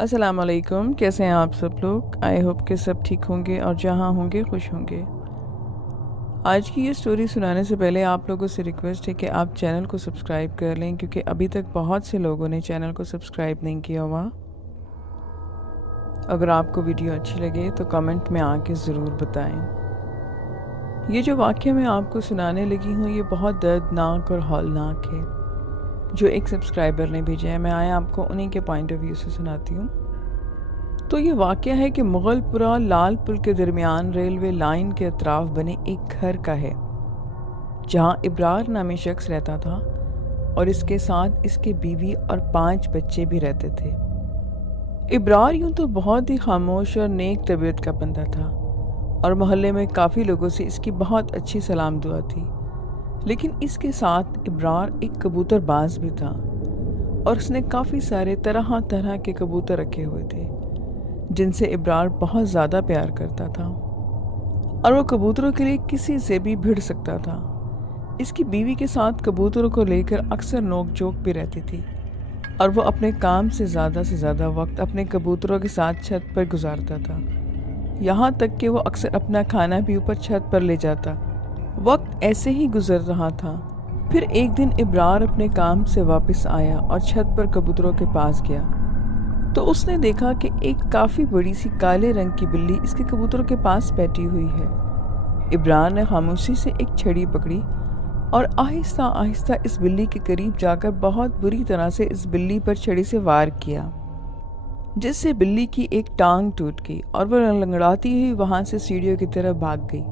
अस्सलाम वालेकुम। कैसे हैं आप सब लोग? आई होप कि सब ठीक होंगे और जहाँ होंगे खुश होंगे। आज की ये स्टोरी सुनाने से पहले आप लोगों से रिक्वेस्ट है कि आप चैनल को सब्सक्राइब कर लें, क्योंकि अभी तक बहुत से लोगों ने चैनल को सब्सक्राइब नहीं किया हुआ। अगर आपको वीडियो अच्छी लगे तो कमेंट में आके ज़रूर बताएं। ये जो वाक़या मैं आपको सुनाने लगी हूँ ये बहुत दर्दनाक और हौलनाक है, जो एक सब्सक्राइबर ने भेजा है। मैं आपको उन्हीं के पॉइंट ऑफ व्यू से सुनाती हूँ। तो ये वाक़या है कि मुग़लपुरा लाल पुल के दरमियान रेलवे लाइन के अतराफ बने एक घर का है, जहाँ इब्रार नामी शख्स रहता था और इसके साथ इसके बीवी और 5 बच्चे भी रहते थे। इब्रार यूँ तो बहुत ही खामोश और नेक तबीयत का बंदा था और मोहल्ले में काफ़ी लोगों से इसकी बहुत अच्छी सलाम दुआ थी, लेकिन इसके साथ इब्रार एक कबूतरबाज भी था और उसने काफ़ी सारे तरह तरह के कबूतर रखे हुए थे, जिनसे इब्रार बहुत ज़्यादा प्यार करता था और वो कबूतरों के लिए किसी से भी भिड़ सकता था। इसकी बीवी के साथ कबूतरों को लेकर अक्सर नोक झोंक भी रहती थी और वो अपने काम से ज़्यादा वक्त अपने कबूतरों के साथ छत पर गुजारता था। यहाँ तक कि वो अक्सर अपना खाना भी ऊपर छत पर ले जाता। वक्त ऐसे ही गुजर रहा था। फिर एक दिन इब्रार अपने काम से वापस आया और छत पर कबूतरों के पास गया तो उसने देखा कि एक काफ़ी बड़ी सी काले रंग की बिल्ली इसके कबूतरों के पास बैठी हुई है। इब्रार ने खामोशी से एक छड़ी पकड़ी और आहिस्ता आहिस्ता इस बिल्ली के करीब जाकर बहुत बुरी तरह से इस बिल्ली पर छड़ी से वार किया, जिससे बिल्ली की एक टांग टूट गई और वह लंगड़ाती हुई वहां से सीढ़ियों की तरफ भाग गई।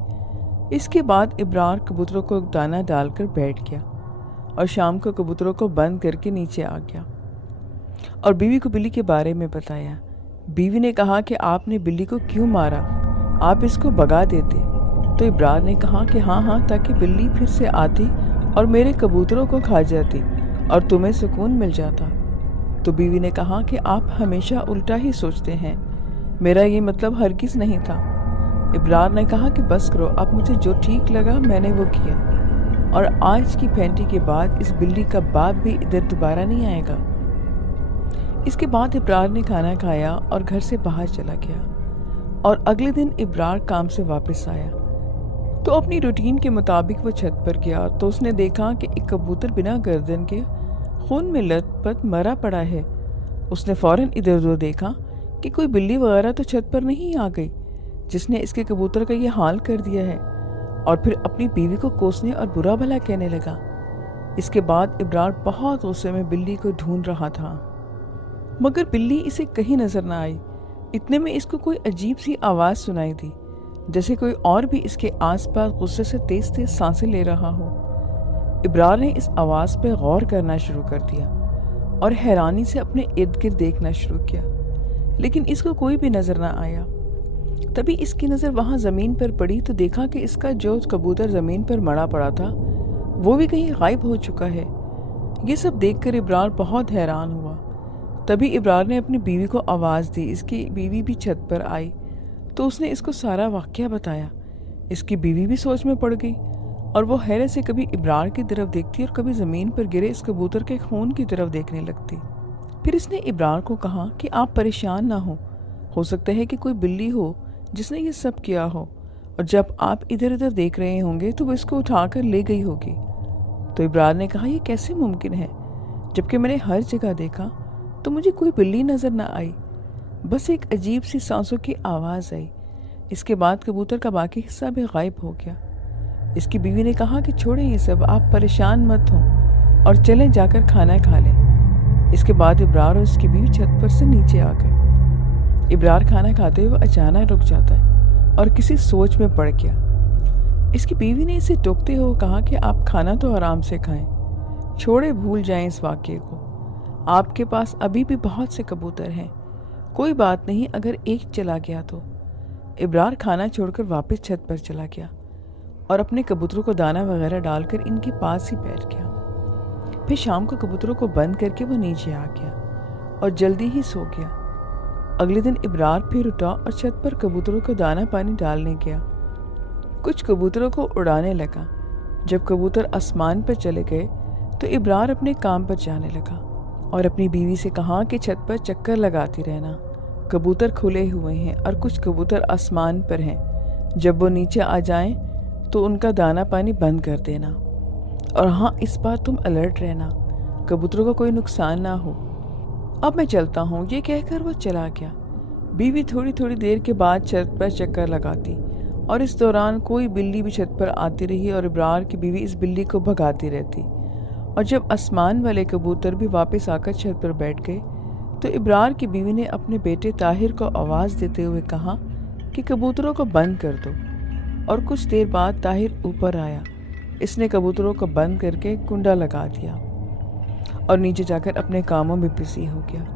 इसके बाद इब्रार कबूतरों को दाना डालकर बैठ गया और शाम को कबूतरों को बंद करके नीचे आ गया और बीवी को बिल्ली के बारे में बताया। बीवी ने कहा कि आपने बिल्ली को क्यों मारा, आप इसको भगा देते। तो इब्रार ने कहा कि हाँ, ताकि बिल्ली फिर से आती और मेरे कबूतरों को खा जाती और तुम्हें सुकून मिल जाता। तो बीवी ने कहा कि आप हमेशा उल्टा ही सोचते हैं, मेरा ये मतलब हरगिज़ नहीं था। इब्रार ने कहा कि बस करो, अब मुझे जो ठीक लगा मैंने वो किया और आज की फैंटी के बाद इस बिल्ली का बाप भी इधर दोबारा नहीं आएगा। इसके बाद इब्रार ने खाना खाया और घर से बाहर चला गया और अगले दिन इब्रार काम से वापस आया तो अपनी रूटीन के मुताबिक वो छत पर गया तो उसने देखा कि एक कबूतर बिना गर्दन के खून में लथपथ मरा पड़ा है। उसने फौरन इधर उधर देखा कि कोई बिल्ली वगैरह तो छत पर नहीं आ गई जिसने इसके कबूतर का ये हाल कर दिया है, और फिर अपनी बीवी को कोसने और बुरा भला कहने लगा। इसके बाद इब्रार बहुत गुस्से में बिल्ली को ढूंढ रहा था, मगर बिल्ली इसे कहीं नजर न आई। इतने में इसको कोई अजीब सी आवाज़ सुनाई दी, जैसे कोई और भी इसके आसपास गुस्से से तेज तेज सांसें ले रहा हो। इब्रार ने इस आवाज़ पर गौर करना शुरू कर दिया और हैरानी से अपने इर्द गिर्द देखना शुरू किया, लेकिन इसको कोई भी नज़र न आया। तभी इसकी नज़र वहाँ ज़मीन पर पड़ी तो देखा कि इसका जो कबूतर ज़मीन पर मरा पड़ा था वो भी कहीं गायब हो चुका है। ये सब देखकर इब्रार बहुत हैरान हुआ। तभी इब्रार ने अपनी बीवी को आवाज़ दी। इसकी बीवी भी छत पर आई तो उसने इसको सारा वाक़या बताया। इसकी बीवी भी सोच में पड़ गई और वो हैरत से कभी इब्रार की तरफ देखती और कभी ज़मीन पर गिरे इस कबूतर के खून की तरफ देखने लगती। फिर इसने इब्रार को कहा कि आप परेशान ना हो सकता है कि कोई बिल्ली हो जिसने ये सब किया हो, और जब आप इधर उधर देख रहे होंगे तो वो इसको उठाकर ले गई होगी। तो इब्रार ने कहा, ये कैसे मुमकिन है, जबकि मैंने हर जगह देखा तो मुझे कोई बिल्ली नज़र न आई, बस एक अजीब सी सांसों की आवाज़ आई। इसके बाद कबूतर का बाकी हिस्सा भी गायब हो गया। इसकी बीवी ने कहा कि छोड़ें ये सब, आप परेशान मत हों और चलें जाकर खाना खा लें। इसके बाद इब्रार और उसकी बीवी छत पर से नीचे आ गए। इब्रार खाना खाते हुए अचानक रुक जाता है और किसी सोच में पड़ गया। इसकी बीवी ने इसे टोकते हुए कहा कि आप खाना तो आराम से खाएं, छोड़े भूल जाएं इस वाक़ये को। आपके पास अभी भी बहुत से कबूतर हैं, कोई बात नहीं अगर एक चला गया तो। इब्रार खाना छोड़कर वापस छत पर चला गया और अपने कबूतरों को दाना वगैरह डालकर इनके पास ही बैठ गया। फिर शाम को कबूतरों को बंद करके वो नीचे आ गया और जल्दी ही सो गया। अगले दिन इब्रार फिर उठा और छत पर कबूतरों को दाना पानी डालने गया। कुछ कबूतरों को उड़ाने लगा। जब कबूतर आसमान पर चले गए तो इब्रार अपने काम पर जाने लगा और अपनी बीवी से कहा कि छत पर चक्कर लगाती रहना, कबूतर खुले हुए हैं और कुछ कबूतर आसमान पर हैं, जब वो नीचे आ जाएं तो उनका दाना पानी बंद कर देना, और हाँ, इस बार तुम अलर्ट रहना, कबूतरों को कोई नुकसान ना हो। अब मैं चलता हूँ, ये कहकर वो चला गया। बीवी थोड़ी थोड़ी देर के बाद छत पर चक्कर लगाती और इस दौरान कोई बिल्ली भी छत पर आती रही और इब्रार की बीवी इस बिल्ली को भगाती रहती। और जब आसमान वाले कबूतर भी वापस आकर छत पर बैठ गए तो इब्रार की बीवी ने अपने बेटे ताहिर को आवाज़ देते हुए कहा कि कबूतरों को बंद कर दो। और कुछ देर बाद ताहिर ऊपर आया। इसने कबूतरों को बंद करके कुंडा लगा दिया और नीचे जाकर अपने कामों में बिजी हो गया।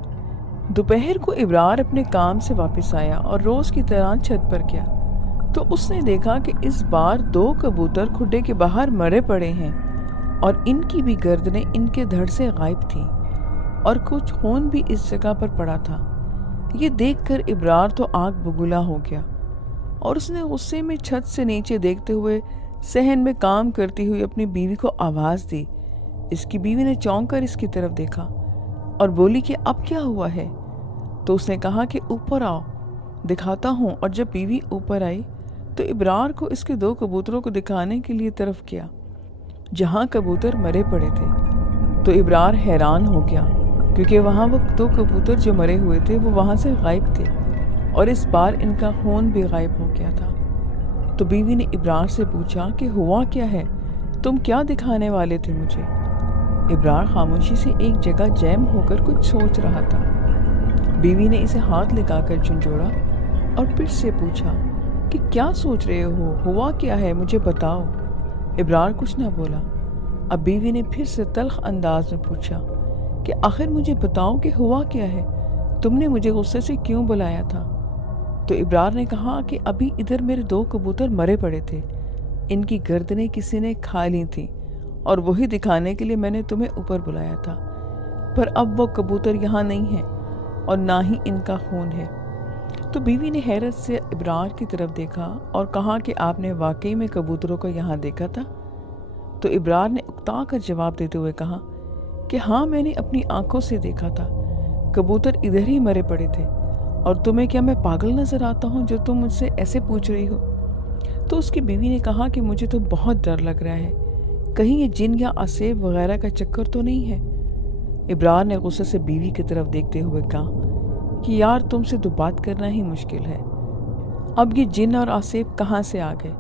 दोपहर को इब्रार अपने काम से वापस आया और रोज की तरह छत पर गया तो उसने देखा कि इस बार 2 कबूतर खुड्डे के बाहर मरे पड़े हैं और इनकी भी गर्दनें इनके धड़ से गायब थी और कुछ खून भी इस जगह पर पड़ा था। ये देखकर इब्रार तो आग बबूला हो गया और उसने गुस्से में छत से नीचे देखते हुए सहन में काम करती हुई अपनी बीवी को आवाज़ दी। इसकी बीवी ने चौंक कर इसकी तरफ देखा और बोली कि अब क्या हुआ है। तो उसने कहा कि ऊपर आओ, दिखाता हूँ। और जब बीवी ऊपर आई तो इब्रार को इसके 2 कबूतरों को दिखाने के लिए तरफ किया जहाँ कबूतर मरे पड़े थे। तो इब्रार हैरान हो गया क्योंकि वहाँ वो 2 कबूतर जो मरे हुए थे वो वहाँ से गायब थे और इस बार इनका खून भी गायब हो गया था। तो बीवी ने इब्रार से पूछा कि हुआ क्या है, तुम क्या दिखाने वाले थे मुझे। इब्रार खामोशी से एक जगह जैम होकर कुछ सोच रहा था। बीवी ने इसे हाथ लगाकर झंझोड़ा और फिर से पूछा कि क्या सोच रहे हो, हुआ क्या है, मुझे बताओ। इब्रार कुछ न बोला। अब बीवी ने फिर से तल्ख अंदाज में पूछा कि आखिर मुझे बताओ कि हुआ क्या है, तुमने मुझे गुस्से से क्यों बुलाया था। तो इब्रार ने कहा कि अभी इधर मेरे 2 कबूतर मरे पड़े थे, इनकी गर्दनें किसी ने खा ली थी और वही दिखाने के लिए मैंने तुम्हें ऊपर बुलाया था, पर अब वो कबूतर यहाँ नहीं है और ना ही इनका खून है। तो बीवी ने हैरत से इब्रार की तरफ देखा और कहा कि आपने वाकई में कबूतरों को यहाँ देखा था। तो इब्रार ने उकता कर जवाब देते हुए कहा कि हाँ, मैंने अपनी आंखों से देखा था, कबूतर इधर ही मरे पड़े थे। और तुम्हें क्या मैं पागल नजर आता हूँ जो तुम मुझसे ऐसे पूछ रही हो। तो उसकी बीवी ने कहा कि मुझे तो बहुत डर लग रहा है, कहीं ये जिन या आसेब वगैरह का चक्कर तो नहीं है। इब्रार ने गुस्से से बीवी की तरफ देखते हुए कहा कि यार, तुमसे तो बात करना ही मुश्किल है। अब ये जिन और आसेब कहाँ से आ गए,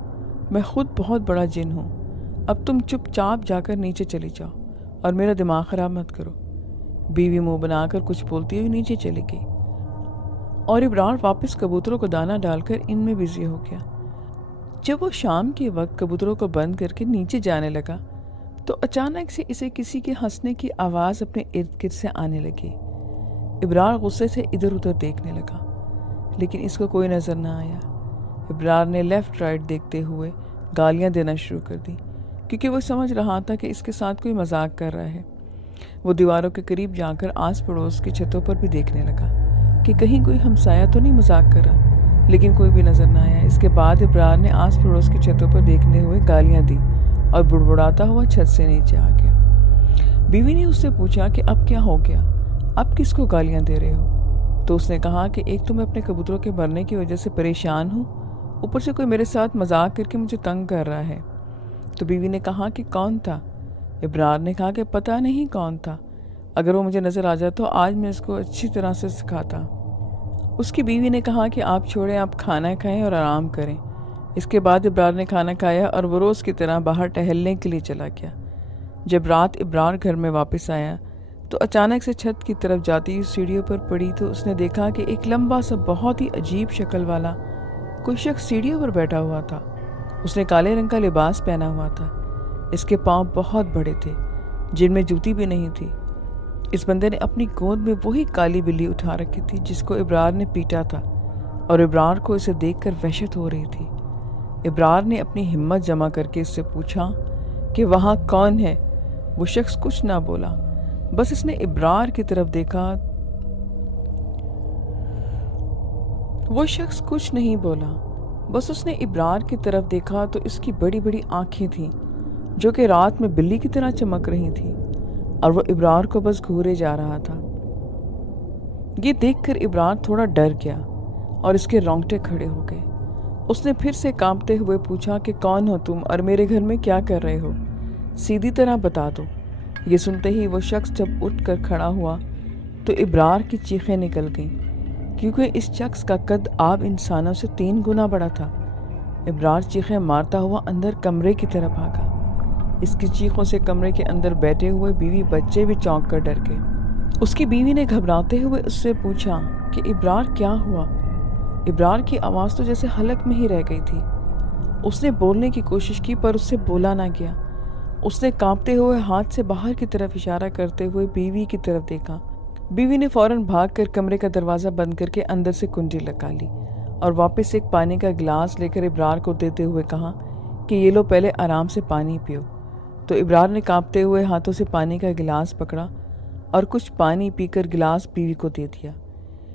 मैं खुद बहुत बड़ा जिन हूँ। अब तुम चुपचाप जाकर नीचे चली जाओ और मेरा दिमाग खराब मत करो। बीवी मुंह बनाकर कुछ बोलती हुई नीचे चली गई और इब्रार वापस कबूतरों को दाना डालकर इनमें बिजी हो गया। जब वो शाम के वक्त कबूतरों को बंद करके नीचे जाने लगा तो अचानक से इसे किसी के हंसने की आवाज़ अपने इर्द गिर्द से आने लगी। इब्रार गुस्से से इधर उधर देखने लगा लेकिन इसको कोई नज़र ना आया। इब्रार ने लेफ़्ट राइट देखते हुए गालियाँ देना शुरू कर दी क्योंकि वो समझ रहा था कि इसके साथ कोई मजाक कर रहा है। वो दीवारों के करीब जाकर आस पड़ोस की छतों पर भी देखने लगा कि कहीं कोई हमसाया तो नहीं मजाक कर रहा, लेकिन कोई भी नज़र ना आया। इसके बाद इब्रार ने आस पड़ोस की छतों पर देखने हुए गालियाँ दी और बुड़बुड़ाता हुआ छत से नीचे आ गया। बीवी ने उससे पूछा कि अब क्या हो गया, अब किसको गालियाँ दे रहे हो। तो उसने कहा कि एक तो मैं अपने कबूतरों के मरने की वजह से परेशान हूँ, ऊपर से कोई मेरे साथ मजाक करके मुझे तंग कर रहा है। तो बीवी ने कहा कि कौन था। इब्रार ने कहा कि पता नहीं कौन था, अगर वो मुझे नज़र आ जाए तो आज मैं इसको अच्छी तरह से सिखाता। उसकी बीवी ने कहा कि आप छोड़ें, आप खाना खाएं और आराम करें। इसके बाद इब्रार ने खाना खाया और वो रोज़ की तरह बाहर टहलने के लिए चला गया। जब रात इब्रार घर में वापस आया तो अचानक से छत की तरफ जाती हुई सीढ़ियों पर पड़ी तो उसने देखा कि एक लंबा सा बहुत ही अजीब शक्ल वाला कोई शख्स सीढ़ियों पर बैठा हुआ था। उसने काले रंग का लिबास पहना हुआ था। इसके पाँव बहुत बड़े थे जिनमें जूती भी नहीं थी। इस बंदे ने अपनी गोद में वही काली बिल्ली उठा रखी थी जिसको इब्रार ने पीटा था और इब्रार को इसे देखकर वहशत हो रही थी। इब्रार ने अपनी हिम्मत जमा करके इससे पूछा कि वहाँ कौन है। वो शख्स कुछ ना बोला, बस इसने इब्रार की तरफ देखा। वो शख्स कुछ नहीं बोला, बस उसने इब्रार की तरफ देखा तो इसकी बड़ी बड़ी आंखें थीं जो कि रात में बिल्ली की तरह चमक रही थी और वो इब्रार को बस घूरे जा रहा था। ये देखकर इब्रार थोड़ा डर गया और इसके रोंगटे खड़े हो गए। उसने फिर से कांपते हुए पूछा कि कौन हो तुम और मेरे घर में क्या कर रहे हो, सीधी तरह बता दो। ये सुनते ही वो शख्स जब उठकर खड़ा हुआ तो इब्रार की चीखें निकल गईं, क्योंकि इस शख्स का कद आम इंसानों से 3 गुना बड़ा था। इब्रार चीखें मारता हुआ अंदर कमरे की तरफ भागा। इसकी चीखों से कमरे के अंदर बैठे हुए बीवी बच्चे भी चौंक कर डर गए। उसकी बीवी ने घबराते हुए उससे पूछा कि इब्रार क्या हुआ। इब्रार की आवाज़ तो जैसे हलक में ही रह गई थी। उसने बोलने की कोशिश की पर उससे बोला ना गया। उसने कांपते हुए हाथ से बाहर की तरफ इशारा करते हुए बीवी की तरफ देखा। बीवी ने फौरन भागकर कमरे का दरवाज़ा बंद करके अंदर से कुंडी लगा ली और वापस एक पानी का गिलास लेकर इब्रार को देते हुए कहा कि ये लो, पहले आराम से पानी पियो। तो इब्रार ने कांपते हुए हाथों से पानी का गिलास पकड़ा और कुछ पानी पीकर गिलास बीवी को दे दिया।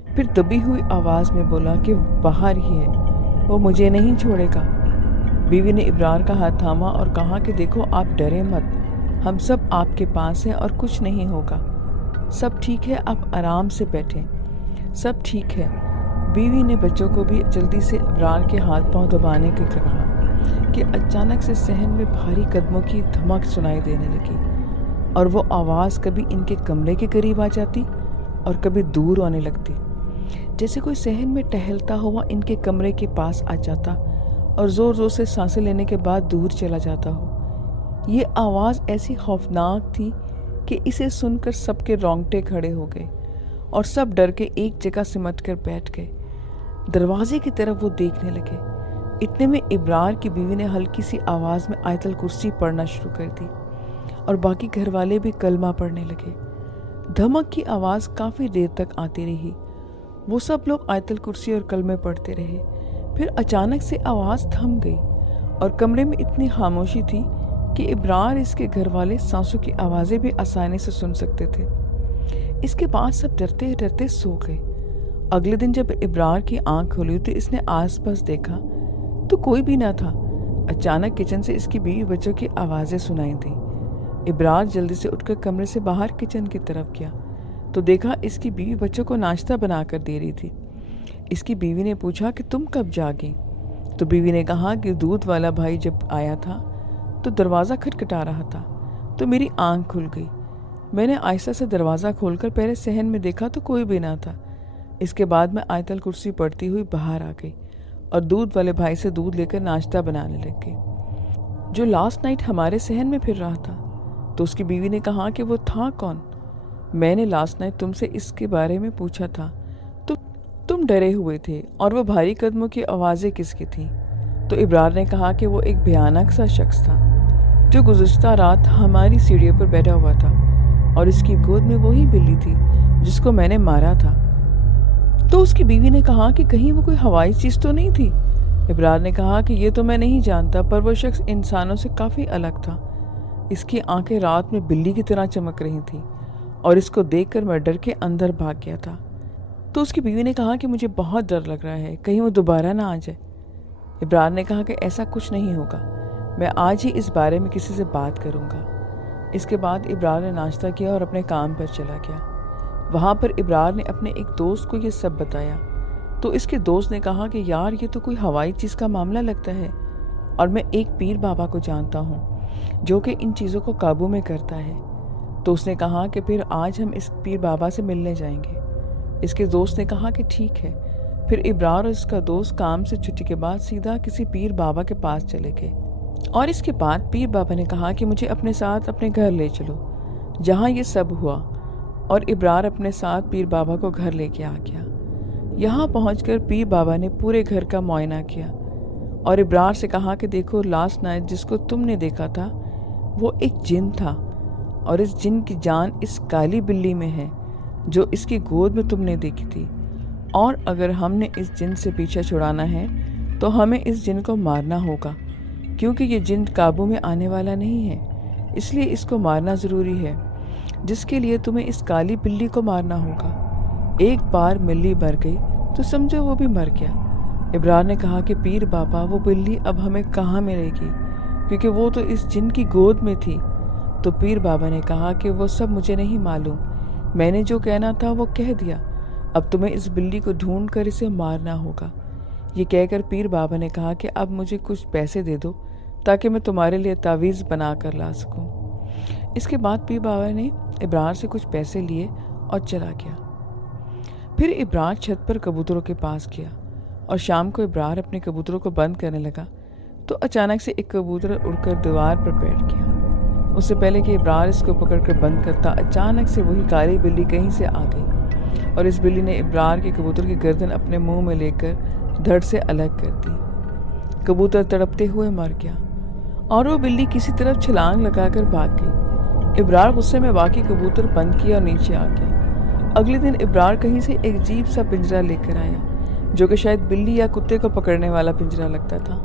फिर दबी हुई आवाज़ में बोला कि बाहर ही है, वो मुझे नहीं छोड़ेगा। बीवी ने इब्रार का हाथ थामा और कहा कि देखो, आप डरे मत, हम सब आपके पास हैं और कुछ नहीं होगा, सब ठीक है, आप आराम से बैठें, सब ठीक है। बीवी ने बच्चों को भी जल्दी से इब्रार के हाथ पांव दबाने के कहा कि अचानक से सहन में भारी कदमों की धमक सुनाई देने लगी और वो आवाज़ कभी इनके कमरे के करीब आ जाती और कभी दूर आने लगती, जैसे कोई सहन में टहलता हुआ इनके कमरे के पास आ जाता और ज़ोर ज़ोर से सांसें लेने के बाद दूर चला जाता हो। ये आवाज़ ऐसी खौफनाक थी कि इसे सुनकर सबके रोंगटे खड़े हो गए और सब डर के एक जगह सिमट कर बैठ गए। दरवाजे की तरफ वो देखने लगे। इतने में इब्रार की बीवी ने हल्की सी आवाज़ में आयतल कुर्सी पढ़ना शुरू कर दी और बाकी घर वाले भी कलमा पढ़ने लगे। धमक की आवाज़ काफ़ी देर तक आती रही। वो सब लोग आयतल कुर्सी और कलमे पढ़ते रहे। फिर अचानक से आवाज़ थम गई और कमरे में इतनी खामोशी थी कि इब्रार इसके घर वाले सांसों की आवाज़ें भी आसानी से सुन सकते थे। इसके बाद सब डरते डरते सो गए। अगले दिन जब इब्रार की आंख खुली तो इसने आसपास देखा तो कोई भी ना था। अचानक किचन से इसकी बीवी बच्चों की आवाज़ें सुनाई दी। इब्रार जल्दी से उठकर कमरे से बाहर किचन की तरफ गया तो देखा इसकी बीवी बच्चों को नाश्ता बनाकर दे रही थी। इसकी बीवी ने पूछा कि तुम कब जागी? तो बीवी ने कहा कि दूध वाला भाई जब आया था तो दरवाज़ा खटखटा रहा था तो मेरी आंख खुल गई। मैंने आहिस्ता से दरवाज़ा खोलकर पहले सहन में देखा तो कोई भी ना था। इसके बाद मैं आयतल कुर्सी पढ़ती हुई बाहर आ गई और दूध वाले भाई से दूध लेकर नाश्ता बनाने लग गई, जो लास्ट नाइट हमारे सहन में फिर रहा था। तो उसकी बीवी ने कहा कि वो था कौन? मैंने लास्ट नाइट तुमसे इसके बारे में पूछा था, तुम डरे हुए थे और वो भारी कदमों की आवाज़ें किसकी थी? तो इब्रार ने कहा कि वो एक भयानक सा शख्स था जो गुज़श्ता रात हमारी सीढ़ियों पर बैठा हुआ था और इसकी गोद में वही बिल्ली थी जिसको मैंने मारा था। तो उसकी बीवी ने कहा कि कहीं वो कोई हवाई चीज़ तो नहीं थी? इब्रार ने कहा कि ये तो मैं नहीं जानता, पर वो शख्स इंसानों से काफ़ी अलग था। इसकी आंखें रात में बिल्ली की तरह चमक रही थी और इसको देखकर मैं डर के अंदर भाग गया था। तो उसकी बीवी ने कहा कि मुझे बहुत डर लग रहा है, कहीं वो दोबारा ना आ जाए। इब्रार ने कहा कि ऐसा कुछ नहीं होगा, मैं आज ही इस बारे में किसी से बात करूंगा। इसके बाद इब्रार ने नाश्ता किया और अपने काम पर चला गया। वहाँ पर इब्रार ने अपने एक दोस्त को ये सब बताया तो इसके दोस्त ने कहा कि यार ये तो कोई हवाई चीज़ का मामला लगता है और मैं एक पीर बाबा को जानता हूँ जो कि इन चीज़ों को काबू में करता है। तो उसने कहा कि फिर आज हम इस पीर बाबा से मिलने जाएंगे। इसके दोस्त ने कहा कि ठीक है। फिर इब्रार और इसका दोस्त काम से छुट्टी के बाद सीधा किसी पीर बाबा के पास चले गए और इसके बाद पीर बाबा ने कहा कि मुझे अपने साथ अपने घर ले चलो जहाँ ये सब हुआ। और इब्रार अपने साथ पीर बाबा को घर लेके आ गया। यहाँ पहुंचकर पीर बाबा ने पूरे घर का मुआयना किया और इब्रार से कहा कि देखो, लास्ट नाइट जिसको तुमने देखा था वो एक जिन था और इस जिन की जान इस काली बिल्ली में है जो इसकी गोद में तुमने देखी थी, और अगर हमने इस जिन से पीछा छुड़ाना है तो हमें इस जिन को मारना होगा, क्योंकि ये जिन काबू में आने वाला नहीं है, इसलिए इसको मारना ज़रूरी है, जिसके लिए तुम्हें इस काली बिल्ली को मारना होगा। एक बार बिल्ली मर गई तो समझो वो भी मर गया। इब्रार ने कहा कि पीर बाबा, वो बिल्ली अब हमें कहाँ मिलेगी, क्योंकि वो तो इस जिन की गोद में थी। تو پیر بابا نے کہا کہ وہ سب مجھے نہیں معلوم، میں نے جو کہنا تھا وہ کہہ دیا، اب تمہیں اس بلی کو ڈھونڈ کر اسے مارنا ہوگا۔ یہ کہہ کر پیر بابا نے کہا کہ اب مجھے کچھ پیسے دے دو تاکہ میں تمہارے لیے تعویذ بنا کر لا سکوں۔ اس کے بعد پیر بابا نے ابرار سے کچھ پیسے لیے اور چلا گیا۔ پھر ابرار چھت پر کبوتروں کے پاس گیا اور شام کو ابرار اپنے کبوتروں کو بند کرنے لگا تو اچانک سے ایک کبوتر اڑ کر دیوار پر بیٹھ گیا۔ اس سے پہلے کہ ابرار اس کو پکڑ کر بند کرتا، اچانک سے وہی کالی بلی کہیں سے آ گئی اور اس بلی نے ابرار کے کبوتر کی گردن اپنے منہ میں لے کر دھڑ سے الگ کر دی۔ کبوتر تڑپتے ہوئے مر گیا اور وہ بلی کسی طرف چھلانگ لگا کر بھاگ گئی۔ ابرار غصے میں باقی کبوتر بند کیا اور نیچے آ گیا۔ اگلے دن ابرار کہیں سے ایک عجیب سا پنجرا لے کر آیا جو کہ شاید بلی یا کتے کو پکڑنے والا پنجرا لگتا تھا،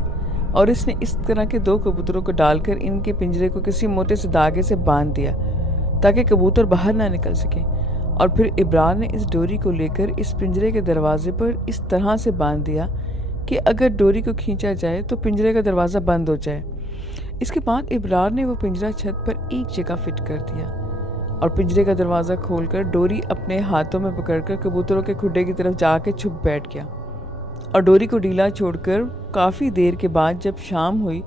اور اس نے اس طرح کے 2 کبوتروں کو ڈال کر ان کے پنجرے کو کسی موٹے سے دھاگے سے باندھ دیا تاکہ کبوتر باہر نہ نکل سکے، اور پھر ابرار نے اس ڈوری کو لے کر اس پنجرے کے دروازے پر اس طرح سے باندھ دیا کہ اگر ڈوری کو کھینچا جائے تو پنجرے کا دروازہ بند ہو جائے۔ اس کے بعد ابرار نے وہ پنجرا چھت پر ایک جگہ فٹ کر دیا اور پنجرے کا دروازہ کھول کر ڈوری اپنے ہاتھوں میں پکڑ کر کبوتروں کے کھڈے کی طرف جا کے چھپ بیٹھ گیا، اور ڈوری کو ڈھیلا چھوڑ کر کافی دیر کے بعد جب شام ہوئی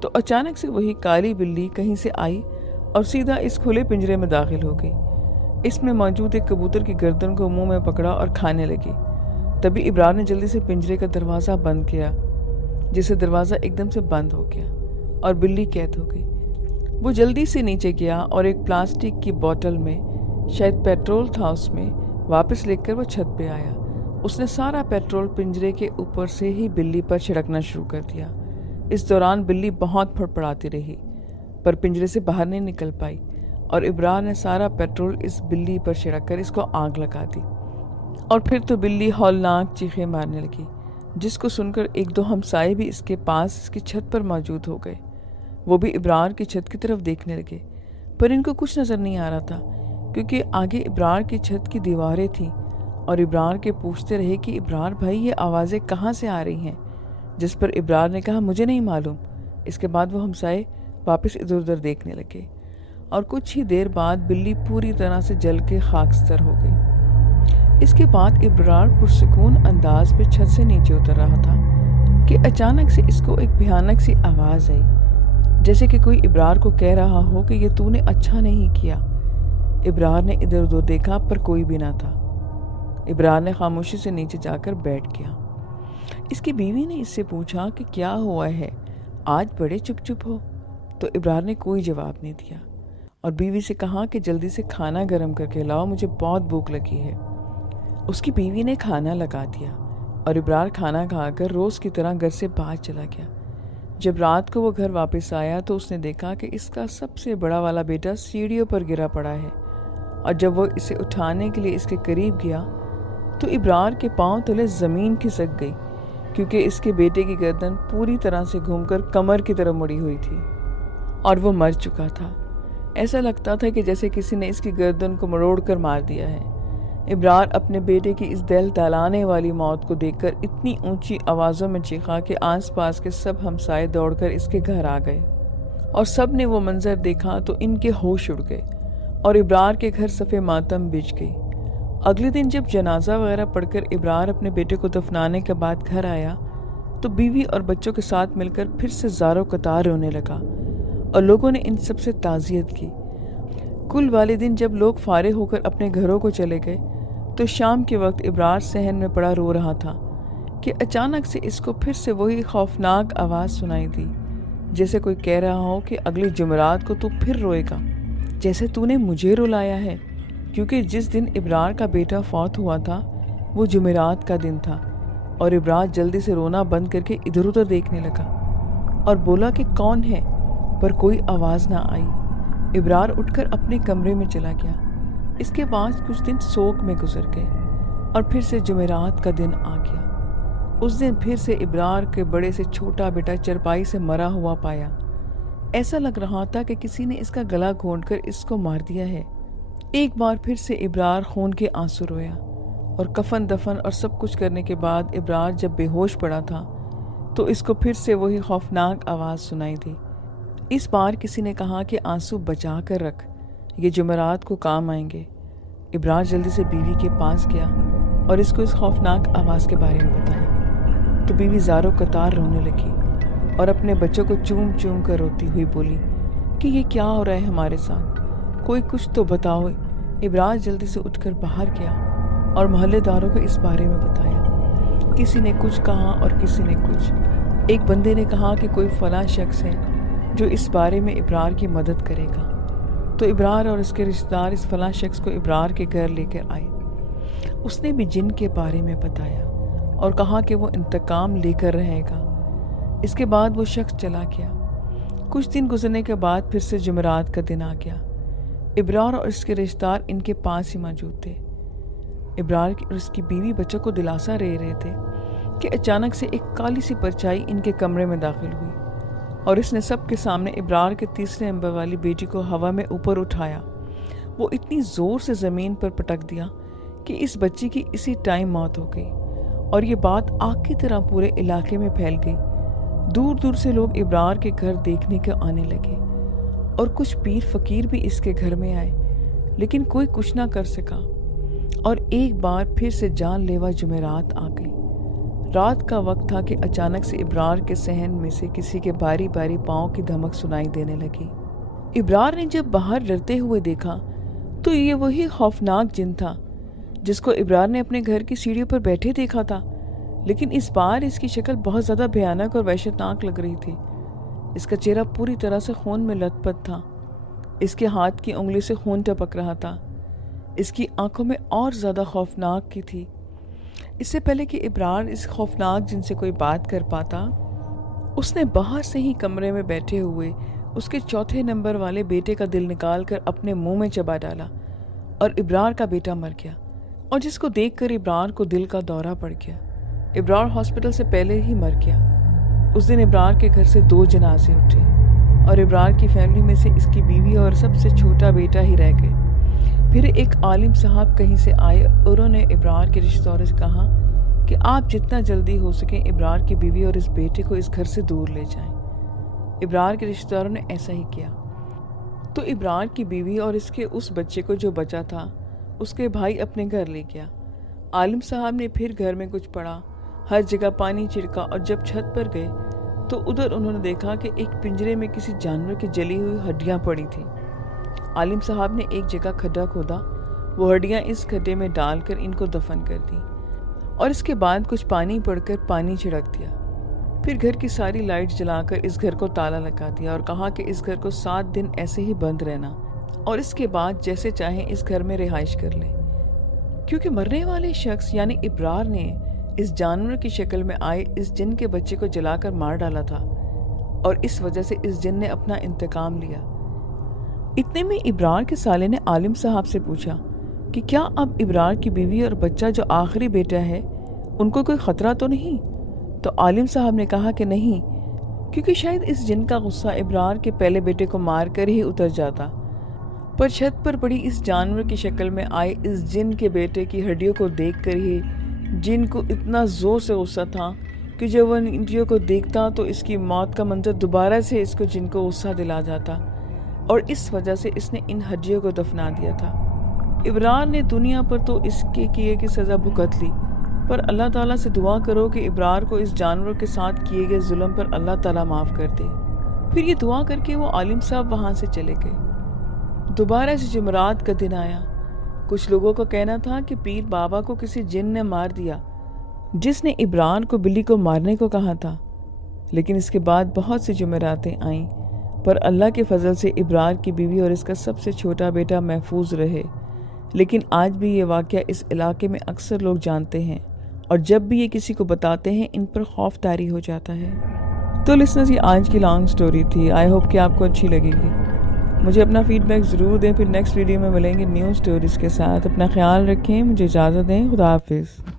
تو اچانک سے وہی کالی بلی کہیں سے آئی اور سیدھا اس کھلے پنجرے میں داخل ہو گئی۔ اس میں موجود ایک کبوتر کی گردن کو منہ میں پکڑا اور کھانے لگی۔ تبھی ابرار نے جلدی سے پنجرے کا دروازہ بند کیا، جس سے دروازہ ایک دم سے بند ہو گیا اور بلی قید ہو گئی۔ وہ جلدی سے نیچے گیا اور ایک پلاسٹک کی بوتل میں شاید پیٹرول تھا، اس میں واپس لے کر وہ چھت پہ آیا۔ اس نے سارا پیٹرول پنجرے کے اوپر سے ہی بلی پر چھڑکنا شروع کر دیا۔ اس دوران بلی بہت پھڑپڑاتی رہی پر پنجرے سے باہر نہیں نکل پائی، اور ابرار نے سارا پیٹرول اس بلی پر چھڑک کر اس کو آگ لگا دی، اور پھر تو بلی ہولناک چیخیں مارنے لگی، جس کو سن کر 1-2 ہمسائے بھی اس کے پاس اس کی چھت پر موجود ہو گئے۔ وہ بھی ابرار کی چھت کی طرف دیکھنے لگے، پر ان کو کچھ نظر نہیں آ رہا تھا کیونکہ آگے ابرار کی چھت کی دیواریں تھیں، اور ابرار کے پوچھتے رہے کہ ابرار بھائی یہ آوازیں کہاں سے آ رہی ہیں، جس پر ابرار نے کہا مجھے نہیں معلوم۔ اس کے بعد وہ ہمسائے واپس ادھر ادھر دیکھنے لگے، اور کچھ ہی دیر بعد بلی پوری طرح سے جل کے خاکستر ہو گئی۔ اس کے بعد ابرار پرسکون انداز پہ چھت سے نیچے اتر رہا تھا کہ اچانک سے اس کو ایک بھیانک سی آواز آئی، جیسے کہ کوئی ابرار کو کہہ رہا ہو کہ یہ تو نے اچھا نہیں کیا۔ ابرار نے ادھر ادھر دیکھا پر کوئی بھی نہ تھا۔ ابرار نے خاموشی سے نیچے جا کر بیٹھ گیا۔ اس کی بیوی نے اس سے پوچھا کہ کیا ہوا ہے، آج بڑے چپ چپ ہو؟ تو ابرار نے کوئی جواب نہیں دیا، اور بیوی سے کہا کہ جلدی سے کھانا گرم کر کے لاؤ، مجھے بہت بھوک لگی ہے۔ اس کی بیوی نے کھانا لگا دیا اور ابرار کھانا کھا کر روز کی طرح گھر سے باہر چلا گیا۔ جب رات کو وہ گھر واپس آیا تو اس نے دیکھا کہ اس کا سب سے بڑا والا بیٹا سیڑھیوں پر گرا پڑا ہے، اور جب وہ اسے اٹھانے کے لیے اس کے قریب گیا تو ابرار کے پاؤں تلے زمین کھسک گئی، کیونکہ اس کے بیٹے کی گردن پوری طرح سے گھوم کر کمر کی طرف مڑی ہوئی تھی اور وہ مر چکا تھا۔ ایسا لگتا تھا کہ جیسے کسی نے اس کی گردن کو مروڑ کر مار دیا ہے۔ ابرار اپنے بیٹے کی اس دل دہلانے والی موت کو دیکھ کر اتنی اونچی آوازوں میں چیخا کہ آس پاس کے سب ہمسائے دوڑ کر اس کے گھر آ گئے، اور سب نے وہ منظر دیکھا تو ان کے ہوش اڑ گئے اور ابرار کے گھر صفِ ماتم بچ گئی۔ اگلے دن جب جنازہ وغیرہ پڑھ کر ابرار اپنے بیٹے کو دفنانے کے بعد گھر آیا تو بیوی اور بچوں کے ساتھ مل کر پھر سے زاروں قطار رونے لگا، اور لوگوں نے ان سب سے تعزیت کی۔ کل والے دن جب لوگ فارغ ہو کر اپنے گھروں کو چلے گئے تو شام کے وقت ابرار صحن میں پڑا رو رہا تھا کہ اچانک سے اس کو پھر سے وہی خوفناک آواز سنائی دی، جیسے کوئی کہہ رہا ہو کہ اگلی جمعرات کو تو پھر روئے گا، جیسے تو نے مجھے رلایا ہے، کیونکہ جس دن ابرار کا بیٹا فوت ہوا تھا وہ جمعرات کا دن تھا۔ اور ابرار جلدی سے رونا بند کر کے ادھر ادھر دیکھنے لگا اور بولا کہ کون ہے، پر کوئی آواز نہ آئی۔ ابرار اٹھ کر اپنے کمرے میں چلا گیا۔ اس کے بعد کچھ دن سوگ میں گزر گئے اور پھر سے جمعرات کا دن آ گیا۔ اس دن پھر سے ابرار کے بڑے سے چھوٹا بیٹا چرپائی سے مرا ہوا پایا۔ ایسا لگ رہا تھا کہ کسی نے اس کا گلا گھونٹ کر اس کو مار دیا ہے۔ ایک بار پھر سے ابرار خون کے آنسو رویا، اور کفن دفن اور سب کچھ کرنے کے بعد ابرار جب بے ہوش پڑا تھا تو اس کو پھر سے وہی خوفناک آواز سنائی دی۔ इस बार किसी ने कहा कि आंसू बचा कर रख, ये जुमेरात को काम आएंगे। इब्रार जल्दी से बीवी के पास गया और इसको इस खौफनाक आवाज़ के बारे में बताया तो बीवी ज़ारो कतार रोने लगी और अपने बच्चों को चूम चूम कर रोती हुई बोली कि ये क्या हो रहा है हमारे साथ, कोई कुछ तो बताओ। इब्रार जल्दी से उठकर बाहर गया और मोहल्लेदारों को इस बारे में बताया। किसी ने कुछ कहा और किसी ने कुछ। एक बंदे ने कहा कि कोई फलां शख्स है जो इस बारे में इब्रार की मदद करेगा। तो इब्रार और उसके रिश्तेदार इस फलां शख्स को इब्रार के घर लेकर आए। उसने भी जिन के बारे में बताया और कहा कि वो इंतकाम लेकर रहेगा। इसके बाद वो शख्स चला गया। कुछ दिन गुजरने के बाद फिर से जुमेरात का दिन आ गया। इब्रार और उसके रिश्तेदार इनके पास ही मौजूद थे। इब्रार और उसकी बीवी बच्चों को दिलासा दे रहे थे कि अचानक से एक काली सी परछाई इनके कमरे में दाखिल हुई और इसने सबके सामने इब्रार के तीसरे नंबर वाली बेटी को हवा में ऊपर उठाया। वो इतनी ज़ोर से ज़मीन पर पटक दिया कि इस बच्ची की इसी टाइम मौत हो गई और ये बात आग की तरह पूरे इलाके में फैल गई। दूर दूर से लोग इब्रार के घर देखने को आने लगे और कुछ पीर फकीर भी इसके घर में आए, लेकिन कोई कुछ ना कर सका और एक बार फिर से जानलेवा जुमेरात आ गई। रात का वक्त था कि अचानक से इब्रार के सहन में से किसी के बारी बारी पाँव की धमक सुनाई देने लगी। इब्रार ने जब बाहर डरते हुए देखा तो ये वही खौफनाक जिन था जिसको इब्रार ने अपने घर की सीढ़ियों पर बैठे देखा था, लेकिन इस बार इसकी शक्ल बहुत ज़्यादा भयानक और वहशतनाक लग रही थी। इसका चेहरा पूरी तरह से खून में लथपथ था। इसके हाथ की उंगली से खून टपक रहा था। इसकी आंखों में और ज़्यादा खौफनाक की थी। इससे पहले कि इब्रार इस खौफनाक जिन से कोई बात कर पाता, उसने बाहर से ही कमरे में बैठे हुए उसके चौथे नंबर वाले बेटे का दिल निकाल कर अपने मुंह में चबा डाला और इब्रार का बेटा मर गया, और जिसको देखकर इब्रार को दिल का दौरा पड़ गया। इब्रार हॉस्पिटल से पहले ही मर गया। उस दिन इब्रार के घर से 2 जनाजे उठे और इब्रार की फैमिली में से इसकी बीवी और सबसे छोटा बेटा ही रह गए। फिर एक आलिम साहब कहीं से आए और उन्होंने इब्रार के रिश्तेदारों से कहा कि आप जितना जल्दी हो सके इब्रार की बीवी और इस बेटे को इस घर से दूर ले जाएं। इब्रार के रिश्तेदारों ने ऐसा ही किया। तो इब्रार की बीवी और इसके उस बच्चे को जो बचा था उसके भाई अपने घर ले गया। आलिम साहब ने फिर घर में कुछ पढ़ा, हर जगह पानी छिड़का और जब छत पर गए तो उधर उन्होंने देखा कि एक पिंजरे में किसी जानवर की जली हुई हड्डियां पड़ी थी। आलिम साहब ने एक जगह खड्डा खोदा, वो हड्डियां इस खड्डे में डालकर इनको दफन कर दी और इसके बाद कुछ पानी पड़कर पानी छिड़क दिया। फिर घर की सारी लाइट जलाकर इस घर को ताला लगा दिया और कहा कि इस घर को 7 दिन ऐसे ही बंद रहना और इसके बाद जैसे चाहें इस घर में रिहाइश कर लें, क्योंकि मरने वाले शख्स यानी इब्रार ने इस जानवर की शक्ल में आए इस जिन के बच्चे को जलाकर मार डाला था और इस वजह से इस जिन ने अपना इंतकाम लिया। इतने में इब्रार के साले ने आलिम साहब से पूछा कि क्या अब इब्रार की बीवी और बच्चा जो आखिरी बेटा है उनको कोई ख़तरा तो नहीं? तो आलिम साहब ने कहा कि नहीं, क्योंकि शायद इस जिन का गुस्सा इब्रार के पहले बेटे को मार कर ही उतर जाता। पर छत पर पड़ी इस जानवर की शक्ल में आए इस जिन के बेटे की हड्डियों को देखकर ही जिन को इतना ज़ोर से गुस्सा था कि जब वह इन हड्डियों को देखता तो इसकी मौत का मंजर दोबारा से इसको जिन को गुस्सा दिला जाता और इस वजह से इसने इन हड्डियों को दफना दिया था। इब्रार ने दुनिया पर तो इसके किए की सज़ा भुगत ली, पर अल्लाह ताला से दुआ करो कि इब्रार को इस जानवर के साथ किए गए जुल्म पर अल्लाह ताला माफ़ कर दे। फिर ये दुआ करके वो आलिम साहब वहाँ से चले गए। दोबारा से जुमेरात का दिन आया। कुछ लोगों का कहना था कि पीर बाबा को किसी जिन ने मार दिया जिसने इब्रार को बिल्ली को मारने को कहा था, लेकिन इसके बाद बहुत सी जुमेरातें आईं, पर अल्लाह के फजल से इब्रार की बीवी और इसका सबसे छोटा बेटा महफूज रहे। लेकिन आज भी ये वाक़या इस इलाके में अक्सर लोग जानते हैं और जब भी ये किसी को बताते हैं इन पर खौफ तारी हो जाता है। तो लिसनर्स, ये आज की लॉन्ग स्टोरी थी। आई होप कि आपको अच्छी लगेगी। मुझे अपना फीडबैक ज़रूर दें। फिर नेक्स्ट वीडियो में मिलेंगे न्यू स्टोरीज़ के साथ। अपना ख्याल रखें। मुझे इजाज़त दें। खुदा हाफिज़।